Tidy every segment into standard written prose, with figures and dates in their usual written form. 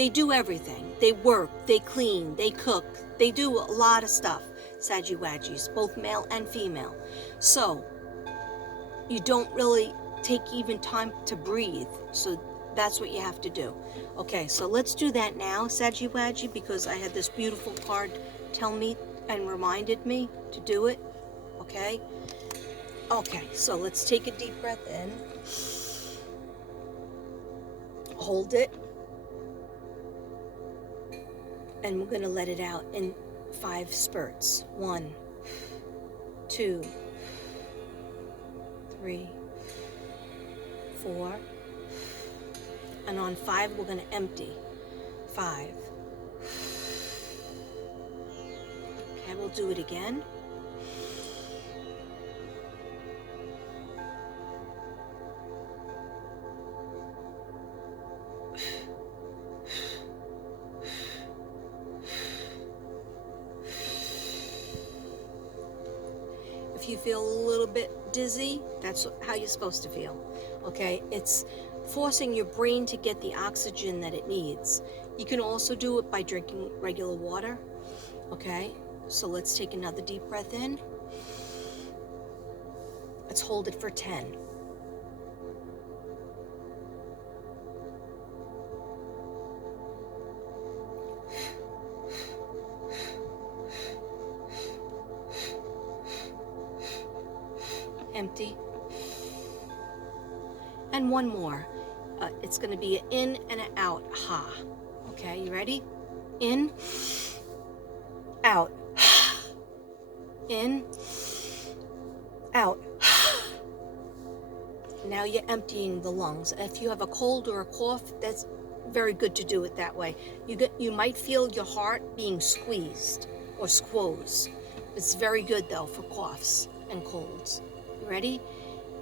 They do everything. They work, they clean, they cook, they do a lot of stuff. Sagittarius, both male and female. So you don't really take even time to breathe. So that's what you have to do. Okay, so let's do that now, Sagittarius, because I had this beautiful card tell me and reminded me to do it. Okay? Okay, so let's take a deep breath in. Hold it. And we're going to let it out in 5 spurts. 1, 2, 3, 4. And on 5, we're going to empty. 5. Okay, we'll do it again. If you feel a little bit dizzy, that's how you're supposed to feel. Okay, it's forcing your brain to get the oxygen that it needs. You can also do it by drinking regular water. Okay, so let's take another deep breath in. Let's hold it for 10. Empty. And one more. It's going to be an in and an out. Ha. Okay, you ready? In, out. In, out. Now you're emptying the lungs. If you have a cold or a cough, that's very good to do it that way. You might feel your heart being squeezed or squoze. It's very good though for coughs and colds. Ready?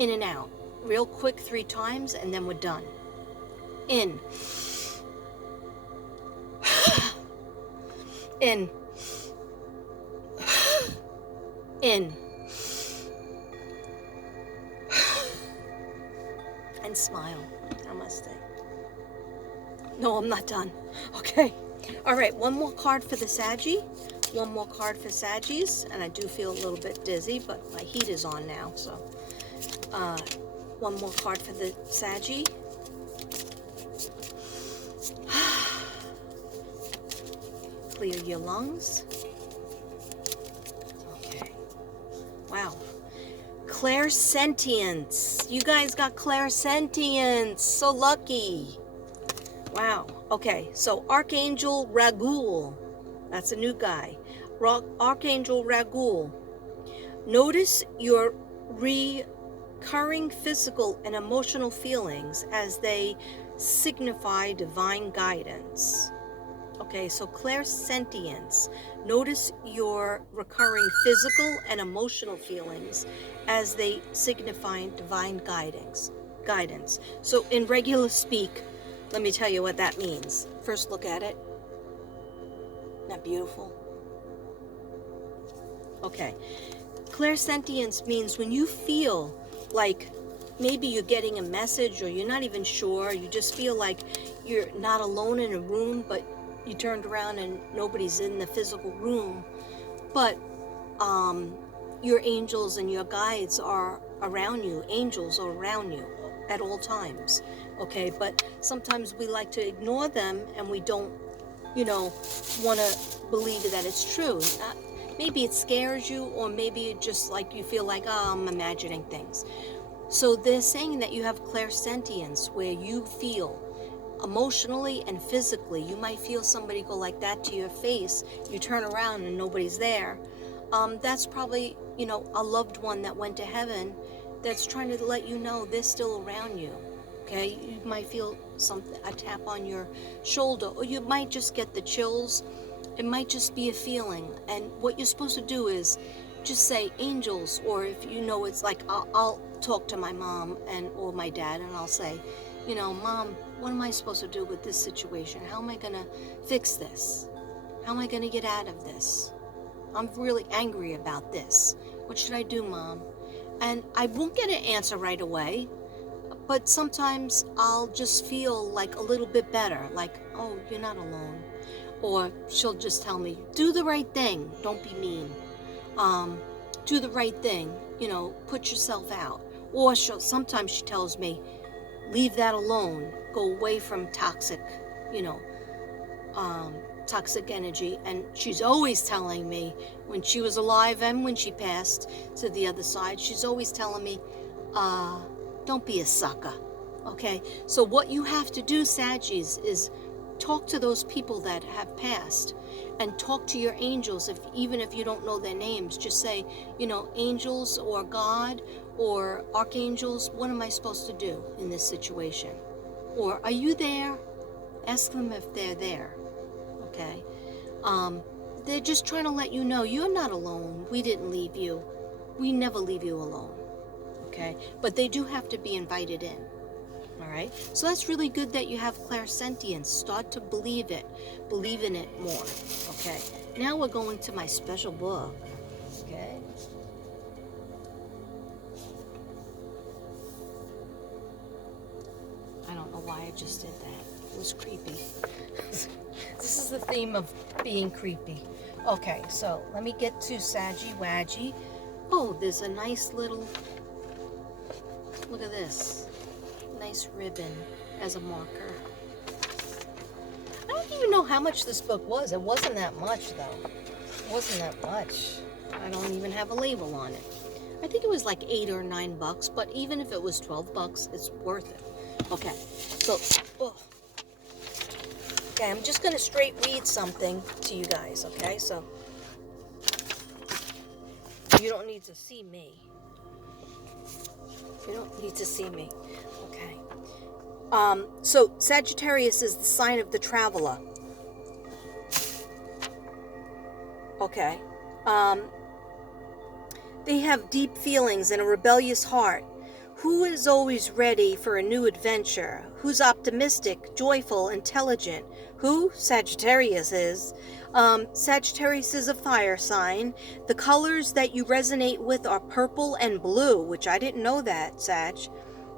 In and out. Real quick 3 times and then we're done. In. In. In. And smile. Namaste. No, I'm not done. Okay. All right, one more card for the Saggy. One more card for Saggies, and I do feel a little bit dizzy, but my heat is on now, so one more card for the Saggy. Clear your lungs. Okay. Wow. Clairsentience. You guys got clairsentience. So lucky. Wow. Okay, so Archangel Raguel. That's a new guy. Archangel Raguel. Notice your recurring physical and emotional feelings as they signify divine guidance. Okay, so clairsentience. Notice your recurring physical and emotional feelings as they signify divine guidance. So in regular speak, let me tell you what that means. First look at it. Isn't that beautiful? Okay. Clairsentience means when you feel like maybe you're getting a message or you're not even sure, you just feel like you're not alone in a room, but you turned around and nobody's in the physical room, but your angels and your guides are around you. Angels are around you at all times. Okay, but sometimes we like to ignore them and we don't, want to believe that it's true. Maybe it scares you, or maybe it just like you feel like, oh, I'm imagining things. So they're saying that you have clairsentience, where you feel emotionally and physically. You might feel somebody go like that to your face. You turn around and nobody's there. That's probably, a loved one that went to heaven that's trying to let you know they're still around you. Okay, you might feel a tap on your shoulder, or you might just get the chills. It might just be a feeling. And what you're supposed to do is just say angels, or if it's like I'll talk to my mom or my dad, and I'll say, Mom, what am I supposed to do with this situation? How am I going to fix this? How am I going to get out of this? I'm really angry about this. What should I do, Mom? And I won't get an answer right away, but sometimes I'll just feel like a little bit better, like, oh, you're not alone. Or she'll just tell me, do the right thing, don't be mean. Do the right thing, put yourself out. Or sometimes she tells me, leave that alone, go away from toxic, you know, toxic energy. And she's always telling me, when she was alive and when she passed to the other side, she's always telling me, don't be a sucker. Okay, so what you have to do, Saggies, is talk to those people that have passed, and talk to your angels. Even if you don't know their names, just say, angels or God or archangels, what am I supposed to do in this situation? Or, are you there? Ask them if they're there. Okay, they're just trying to let you know you're not alone. We didn't leave you. We never leave you alone. Okay, but they do have to be invited in. All right, so that's really good that you have clairsentience. Start to believe in it more. Okay, now we're going to my special book. Okay, I don't know why I just did that. It was creepy. This is the theme of being creepy. Okay, so let me get to Saggy Waggy. Oh, there's a nice little, look at this. Nice ribbon as a marker. I don't even know how much this book was. It wasn't that much, though. It wasn't that much. I don't even have a label on it. I think it was like $8 or $9, but even if it was $12, it's worth it. Okay, so, okay, I'm just going to straight read something to you guys, okay? So, you don't need to see me. You don't need to see me. Okay. So Sagittarius is the sign of the traveler. Okay. They have deep feelings and a rebellious heart. Who is always ready for a new adventure? Who's optimistic, joyful, intelligent? Who? Sagittarius is. Sagittarius is a fire sign. The colors that you resonate with are purple and blue, which I didn't know that, Sag.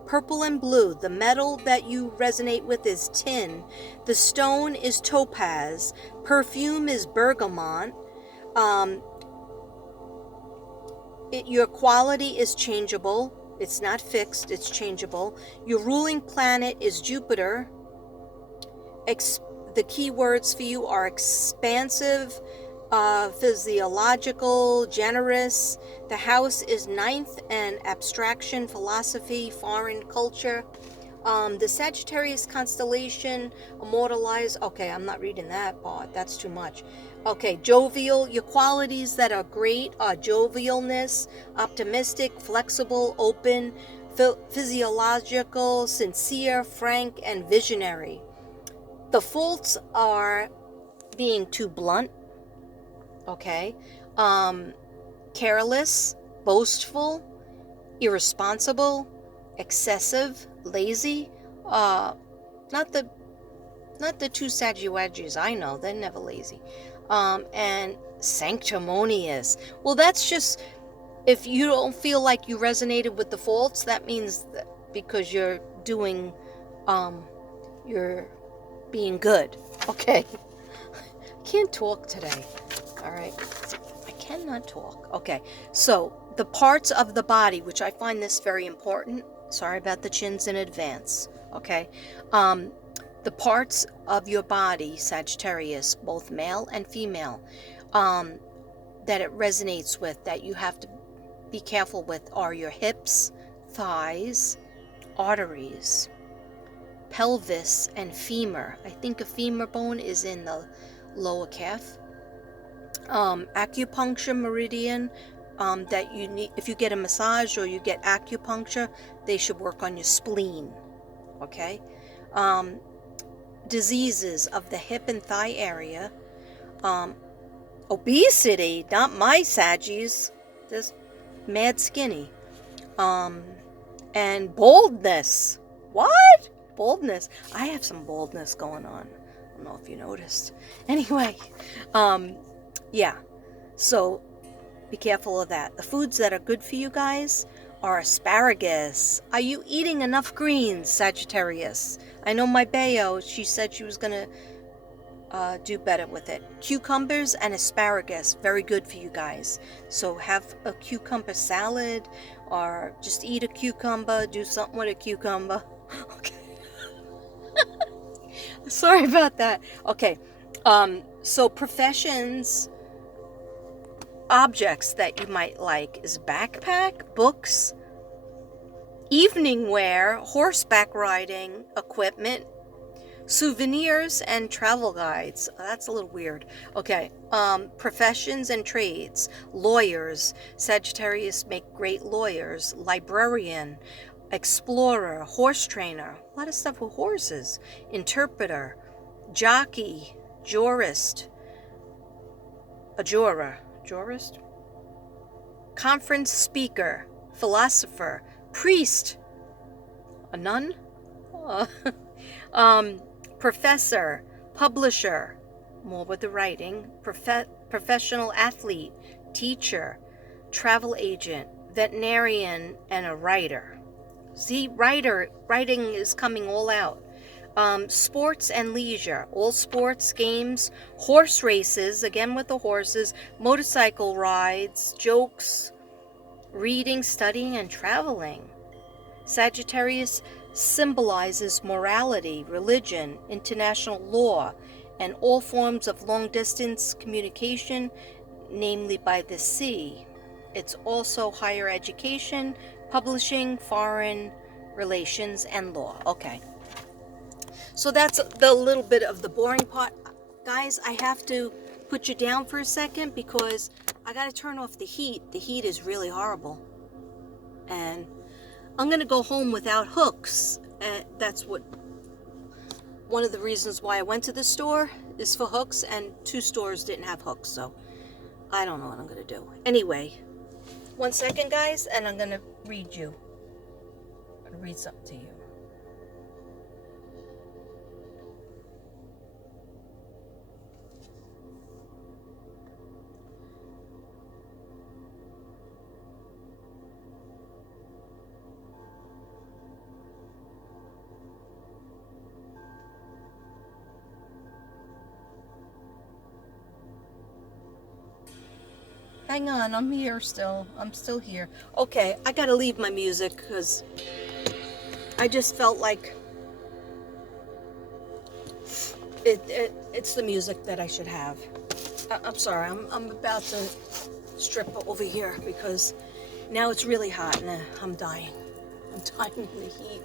Purple and blue. The metal that you resonate with is tin. The stone is topaz. Perfume is bergamot. Your quality is changeable. It's not fixed, it's changeable. Your ruling planet is Jupiter. The key words for you are expansive, physiological, generous. The house is ninth and abstraction, philosophy, foreign culture. The Sagittarius constellation, immortalized. Okay, I'm not reading that part. That's too much. Okay, jovial. Your qualities that are great are jovialness, optimistic, flexible, open, physiological, sincere, frank, and visionary. The faults are being too blunt. Okay, careless, boastful, irresponsible, excessive, lazy. Not the two Sagittarius I know. They're never lazy. And sanctimonious. Well, that's just, if you don't feel like you resonated with the faults, that means that because you're doing, you're being good. Okay. I can't talk today. All right. I cannot talk. Okay. So the parts of the body, which I find this very important. Sorry about the chins in advance. Okay. The parts of your body, Sagittarius, both male and female, that it resonates with, that you have to be careful with, are your hips, thighs, arteries, pelvis, and femur. I think a femur bone is in the lower calf. Acupuncture meridian, that you need, if you get a massage or you get acupuncture, they should work on your spleen. Okay? Diseases of the hip and thigh area. Obesity, not my Saggies. This mad skinny. And boldness. What? Boldness. I have some boldness going on. I don't know if you noticed. Anyway, yeah. So be careful of that. The foods that are good for you guys are asparagus. Are you eating enough greens, Sagittarius? I know my Bayo, she said she was going to do better with it. Cucumbers and asparagus, very good for you guys. So have a cucumber salad, or just eat a cucumber, do something with a cucumber. Okay. Sorry about that. Okay. So professions, objects that you might like is backpack, books, evening wear, horseback riding equipment, souvenirs, and travel guides. That's a little weird. Okay. Professions and trades. Lawyers. Sagittarius make great lawyers. Librarian. Explorer. Horse trainer. A lot of stuff with horses. Interpreter. Jockey. Jurist. A juror. Jurist? Conference speaker. Philosopher. Priest. A nun? Professor, publisher, more with the writing, professional athlete, teacher, travel agent, veterinarian, and a writer. See, writing is coming all out. Sports and leisure, all sports, games, horse races, again with the horses, motorcycle rides, jokes, reading, studying, and traveling. Sagittarius symbolizes morality, religion, international law, and all forms of long-distance communication, namely by the sea. It's also higher education, publishing, foreign relations, and law. Okay. So that's the little bit of the boring part. Guys, I have to put you down for a second because I got to turn off the heat. The heat is really horrible. And I'm going to go home without hooks. That's what one of the reasons why I went to the store is for hooks, and 2 stores didn't have hooks, so I don't know what I'm going to do. Anyway, 1 second, guys, and I'm going to read you. I'm going to read something to you. Hang on, I'm here still. I'm still here. Okay, I gotta leave my music because I just felt like it's the music that I should have. I'm sorry, I'm about to strip over here because now it's really hot and I'm dying. I'm dying in the heat.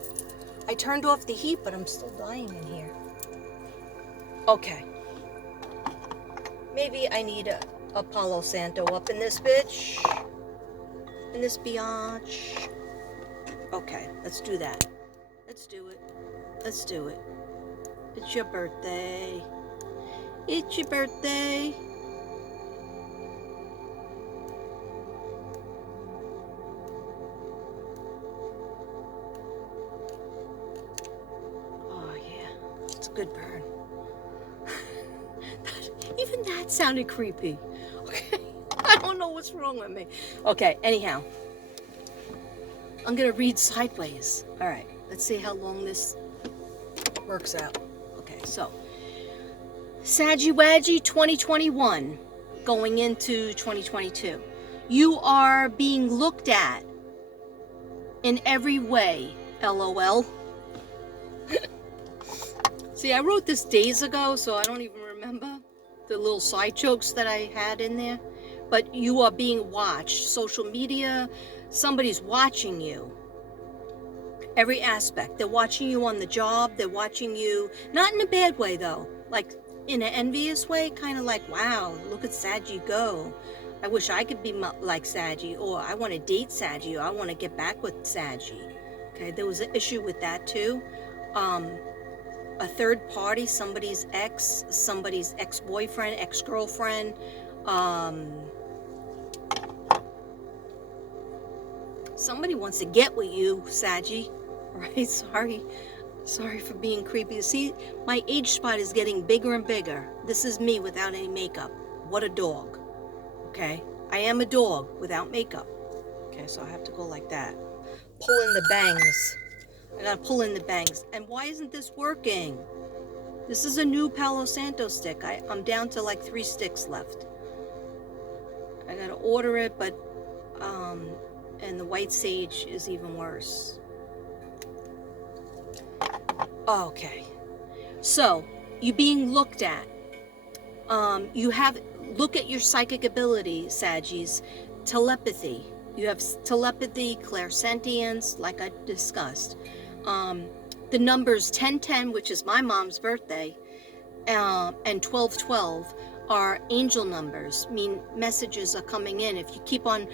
I turned off the heat, but I'm still dying in here. Okay. Maybe I need a Palo Santo up in this bitch. In this biatch. Okay, let's do that. Let's do it. Let's do it. It's your birthday. It's your birthday. Oh yeah, it's a good burn. Even that sounded creepy. Okay, I don't know what's wrong with me. Okay, anyhow, I'm gonna read sideways. All right, let's see how long this works out. Okay, so Saggy Waggy 2021 going into 2022. You are being looked at in every way, LOL. See, I wrote this days ago, so I don't even remember the little side jokes that I had in there. But you are being watched. Social media, somebody's watching you. Every aspect. They're watching you on the job. They're watching you, not in a bad way though, like in an envious way, kind of like, wow, look at Saggy go. I wish I could be like Saggy, or I want to date Saggy, or I want to get back with Saggy. Okay, there was an issue with that too. A third party, somebody's ex-boyfriend, ex-girlfriend, somebody wants to get with you, Saggy. Right? Sorry for being creepy. See, my age spot is getting bigger and bigger. This is me without any makeup. What a dog. Okay? I am a dog without makeup. Okay, so I have to go like that. Pull in the bangs. I gotta pull in the bangs. And why isn't this working? This is a new Palo Santo stick. I'm down to like 3 sticks left. I gotta order it, but and the white sage is even worse. Okay, so you being looked at. You have, look at your psychic ability, Saggies. Telepathy. You have telepathy, clairsentience, like I discussed. The numbers 1010, which is my mom's birthday, and 1212 are angel numbers, mean messages are coming in. If you keep on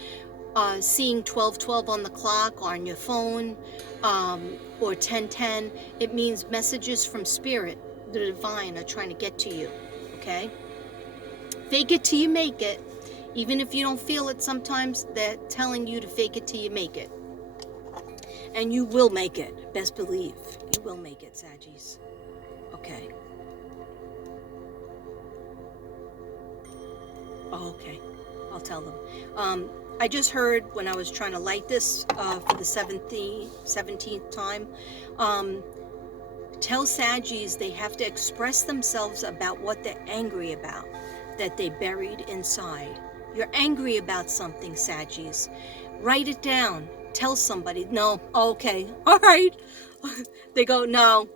seeing 1212 on the clock or on your phone, or 1010, it means messages from spirit, the divine, are trying to get to you. Okay? Fake it till you make it. Even if you don't feel it sometimes, they're telling you to fake it till you make it. And you will make it. Best believe. You will make it, Saggies. Okay. Oh, okay. I'll tell them. I just heard when I was trying to light this for the 17th time, tell Saggies they have to express themselves about what they're angry about, that they buried inside. You're angry about something, Saggies. Write it down. Tell somebody. No. Okay. All right. They go, no.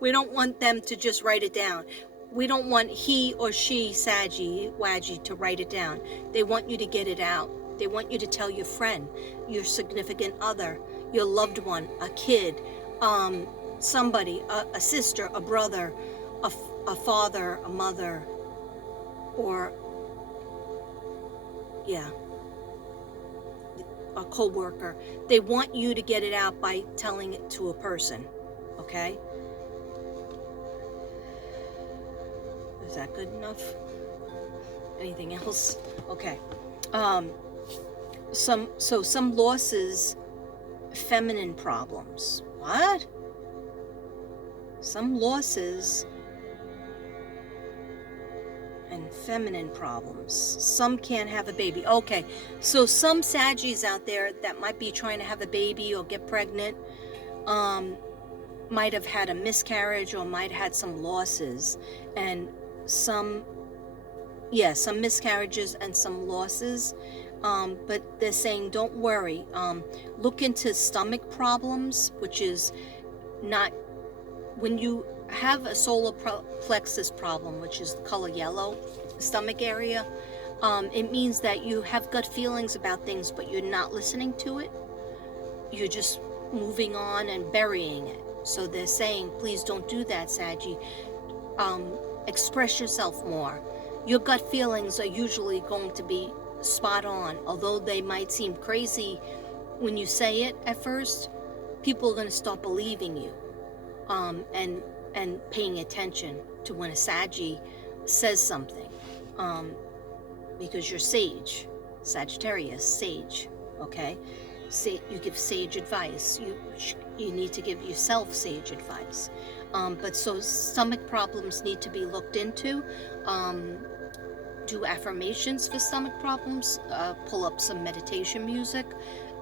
We don't want them to just write it down. We don't want he or she, Saggy, Waggy, to write it down. They want you to get it out. They want you to tell your friend, your significant other, your loved one, a kid, somebody, a sister, a brother, a father, a mother, or, yeah, a co-worker. They want you to get it out by telling it to a person, okay? Is that good enough? Anything else? Okay. Some losses, feminine problems. What? Some losses and feminine problems. Some can't have a baby. Okay, so some Saggies out there that might be trying to have a baby or get pregnant, might have had a miscarriage or might have had some losses, and some miscarriages and some losses, but they're saying don't worry, look into stomach problems, which is not, when you have a solar plexus problem, which is the color yellow, stomach area, it means that you have gut feelings about things, but you're not listening to it. You're just moving on and burying it. So they're saying, please don't do that, Saggy. Express yourself more. Your gut feelings are usually going to be spot on, although they might seem crazy when you say it at first. People are going to start believing you, and paying attention to when a Saggy says something, because you're sage, Sagittarius, sage, okay? You give sage advice. You need to give yourself sage advice. But so stomach problems need to be looked into. Do affirmations for stomach problems. Pull up some meditation music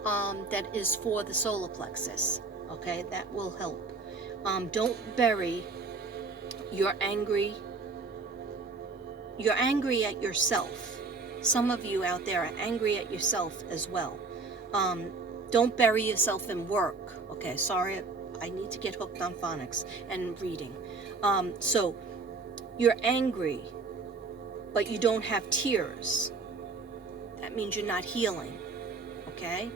that is for the solar plexus. Okay, that will help. Don't bury. You're angry at yourself. Some of you out there are angry at yourself as well. Don't bury yourself in work. Okay, sorry, I need to get hooked on phonics and reading. So you're angry, but you don't have tears. That means you're not healing. Okay?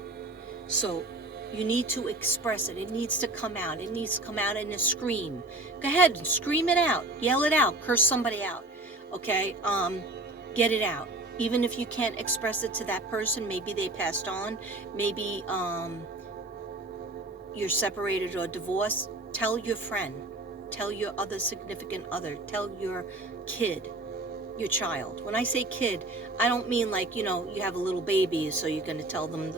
So you need to express it. It needs to come out. It needs to come out in a scream. Go ahead and scream it out. Yell it out. Curse somebody out. Okay? Get it out. Even if you can't express it to that person, maybe they passed on, maybe you're separated or divorced, tell your friend, tell your other significant other, tell your kid, your child. When I say kid, I don't mean like, you have a little baby, so you're going to tell them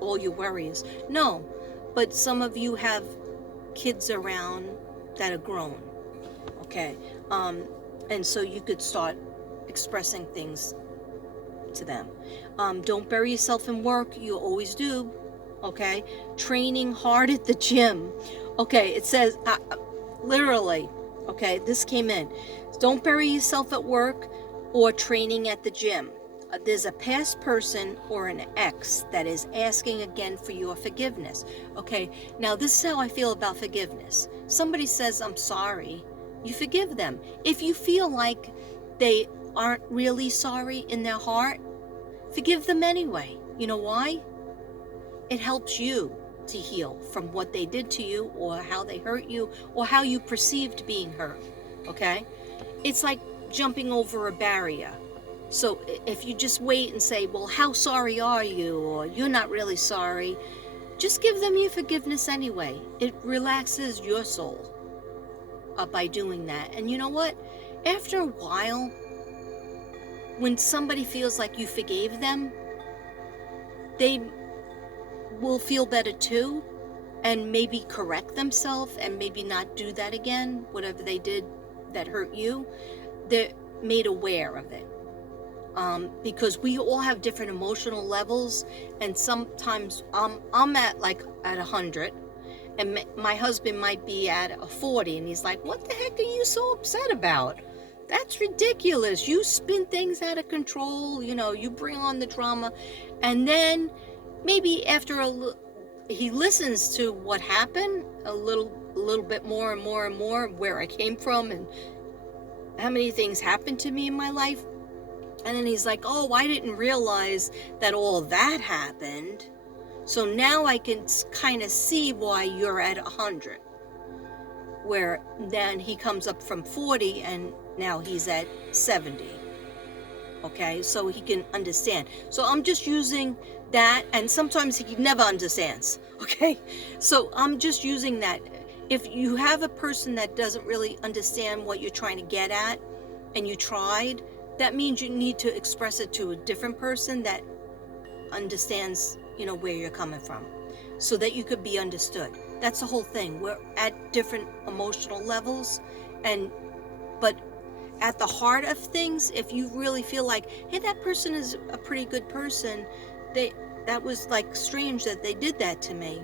all your worries. No, but some of you have kids around that are grown, okay? And so you could start expressing things to them. Don't bury yourself in work. You always do. Okay? Training hard at the gym. Okay, it says, literally, okay, this came in. Don't bury yourself at work or training at the gym. There's a past person or an ex that is asking again for your forgiveness. Okay, now this is how I feel about forgiveness. Somebody says, I'm sorry, you forgive them. If you feel like they aren't really sorry in their heart, forgive them anyway. You know why? It helps you to heal from what they did to you, or how they hurt you, or how you perceived being hurt. Okay? It's like jumping over a barrier. So if you just wait and say, well, how sorry are you? Or you're not really sorry, just give them your forgiveness anyway. It relaxes your soul by doing that. And you know what? After a while, when somebody feels like you forgave them, they will feel better too, and maybe correct themselves and maybe not do that again, whatever they did that hurt you. They're made aware of it. Because we all have different emotional levels, and sometimes I'm at 100, and my husband might be at a 40, and he's like, what the heck are you so upset about? That's ridiculous. You spin things out of control, you bring on the drama. And then maybe after he listens to what happened a little bit more and more and more, where I came from and how many things happened to me in my life. And then he's like, oh, I didn't realize that all that happened. So now I can kind of see why you're at 100. Where then he comes up from 40 and now he's at 70. Okay, so he can understand. So I'm just using that, and sometimes he never understands. Okay, so I'm just using that. If you have a person that doesn't really understand what you're trying to get at, and you tried, that means you need to express it to a different person that understands, where you're coming from, so that you could be understood. That's the whole thing. We're at different emotional levels, but at the heart of things, if you really feel like, hey, that person is a pretty good person, that was strange that they did that to me,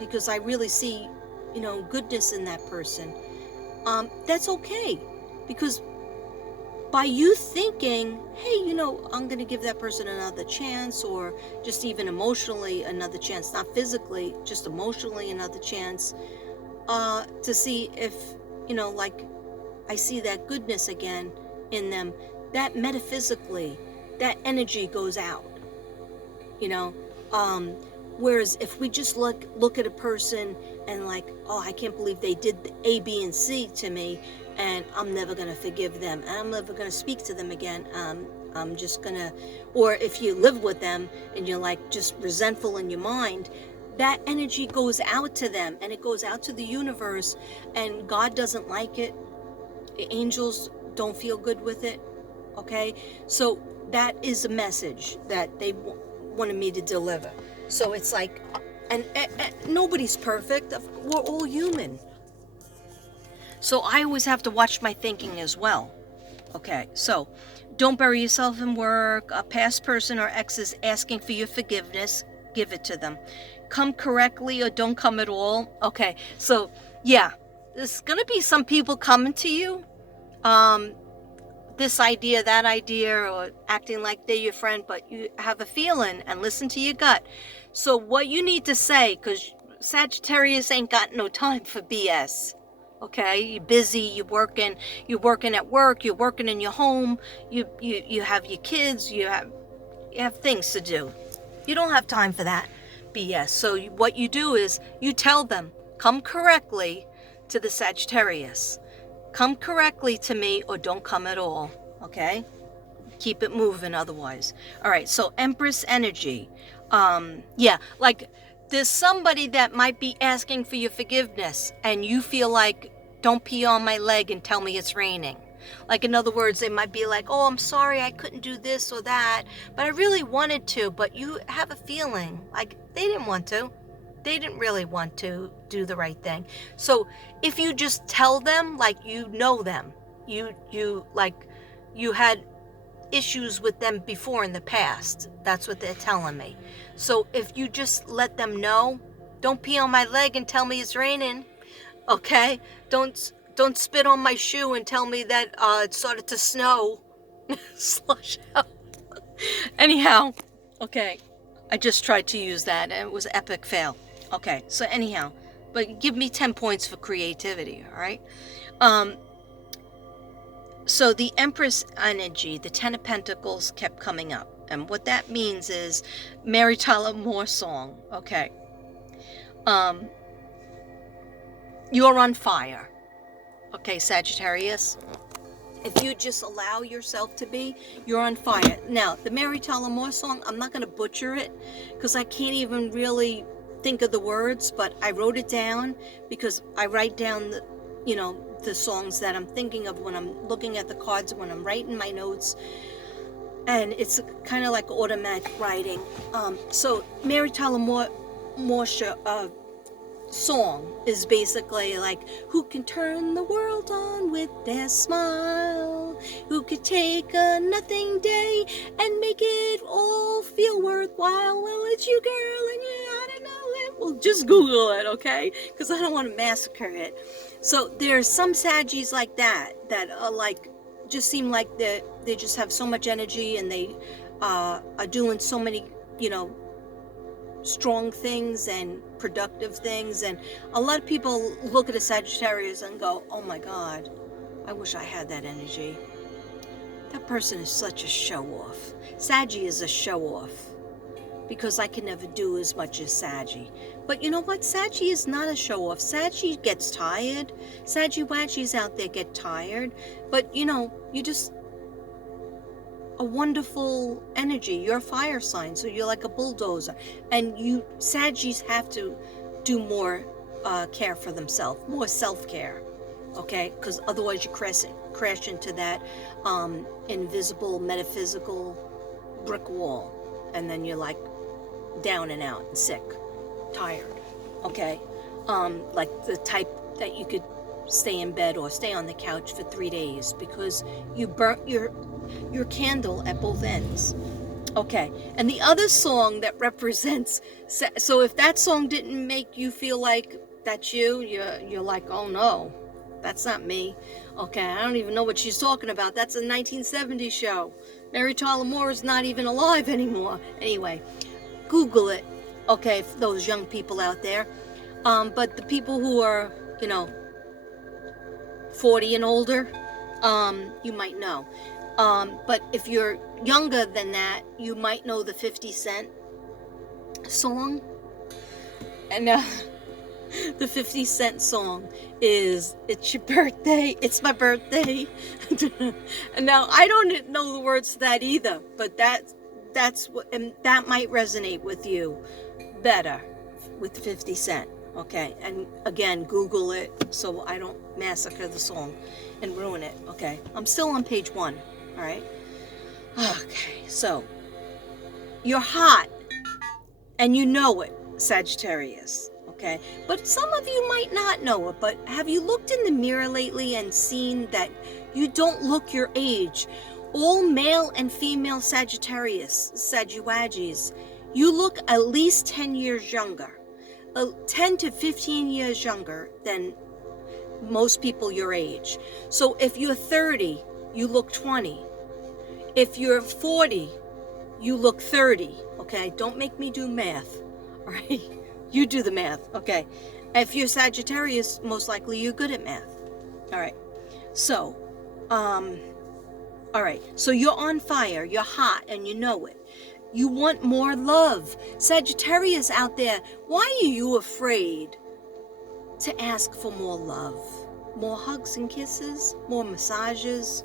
because I really see, goodness in that person. That's okay, because by you thinking, hey, I'm going to give that person another chance, or just even emotionally another chance, not physically, just emotionally another chance, to see if, I see that goodness again in them, that metaphysically, that energy goes out, whereas if we just look at a person and oh, I can't believe they did A, B, and C to me, and I'm never going to forgive them, and I'm never going to speak to them again. I'm just going to, or if you live with them and you're just resentful in your mind, that energy goes out to them, and it goes out to the universe, and God doesn't like it. The angels don't feel good with it. Okay? So that is a message that they wanted me to deliver. So it's and nobody's perfect. We're all human. So I always have to watch my thinking as well. Okay, so don't bury yourself in work. A past person or ex is asking for your forgiveness. Give it to them. Come correctly or don't come at all. Okay, so yeah, there's going to be some people coming to you. This idea, that idea, or acting like they're your friend, but you have a feeling and listen to your gut. So what you need to say, because Sagittarius ain't got no time for BS. Okay, you're busy, you're working at work, you're working in your home, you have your kids, you have things to do. You don't have time for that BS. So what you do is you tell them, come correctly to the Sagittarius. Come correctly to me or don't come at all. Okay? Keep it moving otherwise. All right, so Empress Energy. There's somebody that might be asking for your forgiveness, and you feel like, don't pee on my leg and tell me it's raining. In other words, they might be like, oh, I'm sorry, I couldn't do this or that, but I really wanted to. But you have a feeling like they didn't want to. They didn't really want to do the right thing. So if you just tell them, you know them, you had issues with them before in the past. That's what they're telling me. So if you just let them know, don't pee on my leg and tell me it's raining. Okay? Don't spit on my shoe and tell me that it started to snow. Slush out. Anyhow, okay. I just tried to use that and it was epic fail. Okay, so anyhow, but give me 10 points for creativity, all right? Um, so the Empress Energy, the Ten of Pentacles kept coming up. And what that means is Mary Tyler Moore song, okay. You're on fire. Okay, Sagittarius. If you just allow yourself to be, you're on fire. Now, the Mary Tyler Moore song, I'm not going to butcher it because I can't even really think of the words, but I wrote it down because I write down the songs that I'm thinking of when I'm looking at the cards, when I'm writing my notes, and it's kind of like automatic writing. So Mary Tyler Moore song is basically like, who can turn the world on with their smile, who could take a nothing day and make it all feel worthwhile. Well, it's you, girl, and I don't know it. Well, just Google it, okay, because I don't want to massacre it. So there's some Saggies like that are like, just seem like they just have so much energy, and they are doing so many strong things and productive things. And a lot of people look at a Sagittarius and go, oh my God, I wish I had that energy. That person is such a show-off. Saggy is a show-off because I can never do as much as Saggy. But you know what? Saggy is not a show-off. Saggy gets tired. Saggy-waggies out there get tired. But you just a wonderful energy. You're a fire sign, so you're like a bulldozer. And you Saggies have to do more care for themselves, more self-care, okay? Because otherwise you crash into that invisible, metaphysical brick wall. And then you're like down and out and sick, tired, okay? Like the type that you could stay in bed or stay on the couch for 3 days because you burnt your candle at both ends. Okay, and the other song that represents, so if that song didn't make you feel like that's you're like, oh no, that's not me. Okay, I don't even know what she's talking about. That's a 1970s show. Mary Tyler Moore is not even alive anymore. Anyway, Google it, okay, for those young people out there. But the people who are, 40 and older, you might know. But if you're younger than that, you might know the 50 Cent song. And the 50 Cent song is, it's your birthday, it's my birthday. And now I don't know the words to that either, but that's what, and that might resonate with you better with 50 Cent. Okay, and again, Google it so I don't massacre the song and ruin it. Okay, I'm still on page 1. All right. Okay, so you're hot and you know it, Sagittarius. Okay, but some of you might not know it. But have you looked in the mirror lately and seen that you don't look your age? All male and female Sagittarius, Saggiwaggies, you look at least 10 years younger. 10 to 15 years younger than most people your age. So if you're 30, you look 20. If you're 40, you look 30. Okay, don't make me do math. All right, you do the math. Okay, if you're Sagittarius, most likely you're good at math. All right, so so you're on fire, you're hot, and you know it. You want more love. Sagittarius out there, why are you afraid to ask for more love? More hugs and kisses, more massages.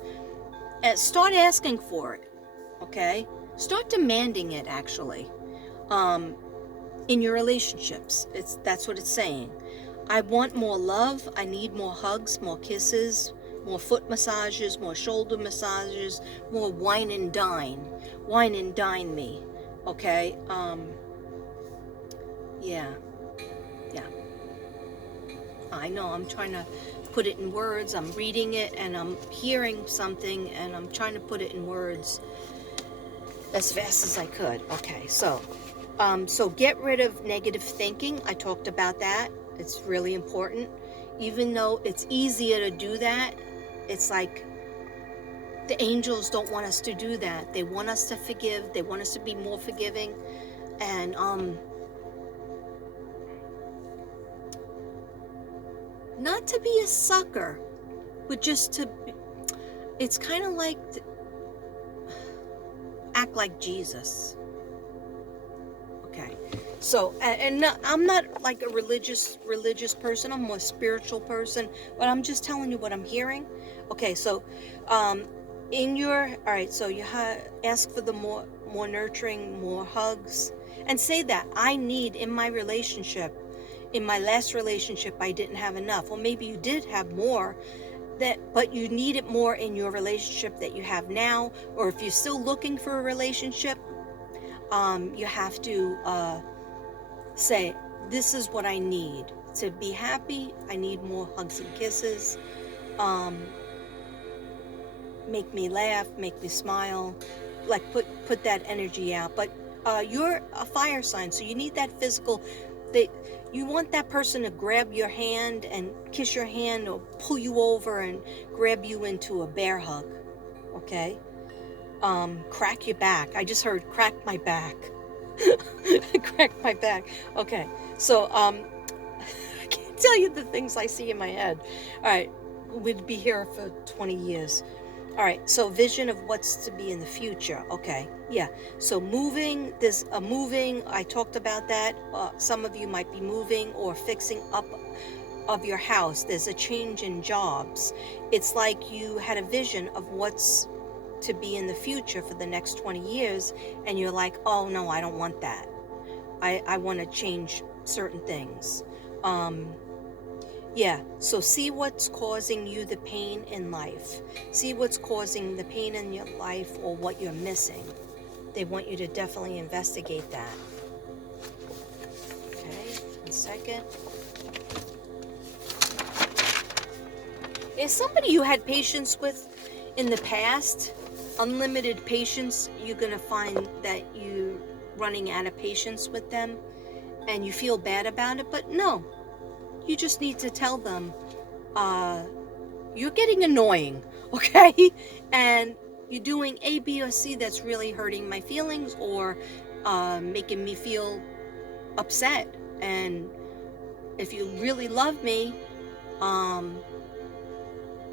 Start asking for it, okay? Start demanding it, actually, in your relationships. That's what it's saying. I want more love. I need more hugs, more kisses, more foot massages, more shoulder massages, more wine and dine. Wine and dine me, okay? Yeah. I know, I'm trying to put it in words. I'm reading it and I'm hearing something and I'm trying to put it in words as fast as I could. Okay, so get rid of negative thinking. I talked about that. It's really important. Even though it's easier to do that, it's like the angels don't want us to do that. They want us to forgive. They want us to be more forgiving. And not to be a sucker, but just to, it's kind of like act like Jesus. Okay, so and I'm not like a religious person. I'm a more spiritual person, but I'm just telling you what I'm hearing. Okay, so in your, all right, so you ask for the more nurturing, more hugs, and say that I need in my relationship. In my last relationship, I didn't have enough. Well, maybe you did have more, but you need it more in your relationship that you have now. Or if you're still looking for a relationship, you have to say, this is what I need to be happy. I need more hugs and kisses. Make me laugh, make me smile, like put that energy out. But you're a fire sign, so you need that physical. You want that person to grab your hand and kiss your hand, or pull you over and grab you into a bear hug. Okay. Crack your back. I just heard crack my back. Crack my back. Okay, so I can't tell you the things I see in my head. All right, we'd be here for 20 years. All right, so vision of what's to be in the future. Okay, yeah. So moving, there's a moving. I talked about that. Some of you might be moving or fixing up of your house. There's a change in jobs. It's like you had a vision of what's to be in the future for the next 20 years, and you're like, oh no, I don't want that. I want to change certain things. Yeah, so see what's causing you the pain in life. See what's causing the pain in your life, or what you're missing. They want you to definitely investigate that. Okay, 1 second. Is somebody you had patience with in the past, unlimited patience, you're going to find that you're running out of patience with them and you feel bad about it. But no, you just need to tell them, you're getting annoying, okay? And you're doing A, B, or C that's really hurting my feelings, or making me feel upset. And if you really love me,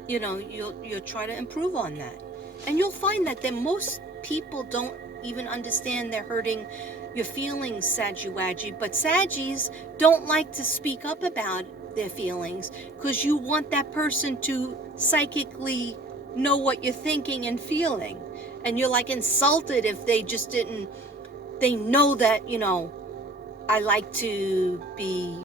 you'll try to improve on that. And you'll find that most people don't even understand they're hurting your feelings, Sagittarius. But Saggies don't like to speak up about their feelings, because you want that person to psychically know what you're thinking and feeling. And you're like insulted if they just didn't, they know that, I like to be